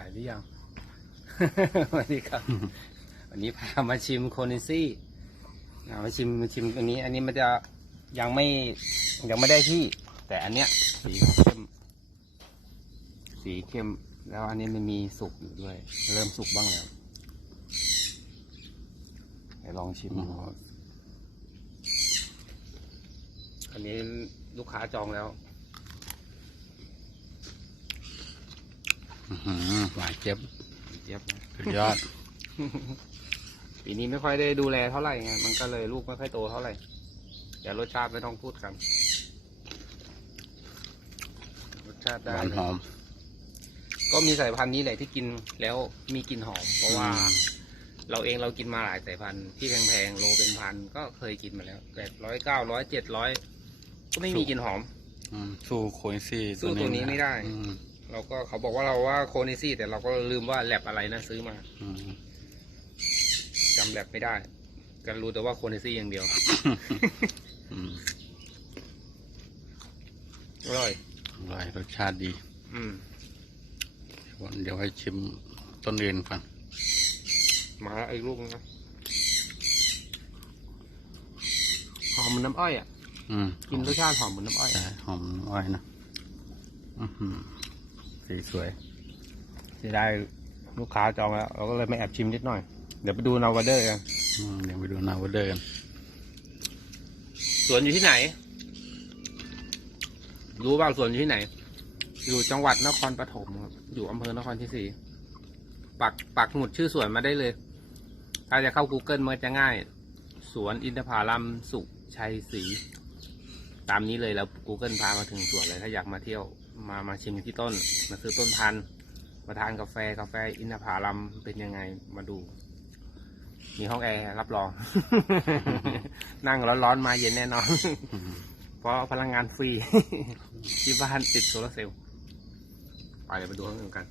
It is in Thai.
ายหรือยัง สวัสดีครับ วันนี้พามาชิมโคนิซี่อ่ามาชิมมาชิมอันนี้ อันนี้มันจะยังไม่ยังไม่ได้ที่ แต่อันเนี้ย สีเข้ม สีเข้ม แล้วอันนี้มันมีสุกอยู่ด้วย เริ่มสุกบ้างแล้วเดี๋ยวลองชิมดูอันนี้ลูกค้าจองแล้ว อื้อหือหวานเจี๊ยบเจี๊ยบนะสุดยอด ปีนี้ไม่ค่อยได้ดูแลเท่าไหร่ไงมันก็เลยลูกไม่ค่อยโตเท่าไหร่เดี๋ยวรสชาติไม่ต้องพูดกันรสชาติหได้ วานหอม ก็มีสายพันธุ์นี้แหละที่กินแล้วมีกลิ่นหอม เพราะว่า อืม เราเองเรากินมาหลายสายพันธุ์ที่แพงๆโลเป็นพันก็เคยกินมาแล้วแปดร้อยเก้าร้อยเจ็ดร้อยก็ไม่มีกลิ่นหอม อืมสู้โคอิซี่สู้ตัวนี้ไม่ได้ อืม เราก็เขาบอกว่าเราว่าโคนิซี่ แต่เราก็ลืมว่าแลบอะไรนะซื้อมาอืมจำแลบไม่ได้กันรู้แต่ว่าโคนิซี่อย่างเดียว อืมอร่อย อร่อยรสชาติดีอืม เดี๋ยวให้ชิมต้นเรียนก่อนมาแล้วอีกลูกนึงนะหอมเหมือนน้ำอ้อยอะ อืมกินรสชาติหอมเหมือนน้ำอ้อย ใช่หอมอ้อยนะอือหือ สีสวยที่ได้ลูกค้าจองแล้ว เราก็เลยไม่แอบชิมนิดหน่อย เดี๋ยวไปดูนาวาเดอร์กันอืมเดี๋ยวไปดูนาวเดอร์กันสวนอยู่ที่ไหน รู้บ้างสวนอยู่ที่ไหน อยู่จังหวัดนครปฐมครับอยู่อำเภอนครที่สี่ปักปักหมุดชื่อสวนมาได้เลย ถ้าจะเข้า Google มันจะง่าย สวนอินทผลัมสุชัยศรีตามนี้เลยแล้ว Google พามาถึงสวนเลยถ้าอยากมาเที่ยว มามาชิมที่ต้น มาซื้อต้นพันธุ์มาทานกาแฟกาแฟอินทผลัมเป็นยังไงมาดู มีห้องแอร์รับรอง นั่งร้อนๆมาเย็นแน่นอน เพราะพลังงานฟรี ที่บ้านติดโซลาร์เซลล์ไปเดี๋ยวไปดูห้องอื่นกัน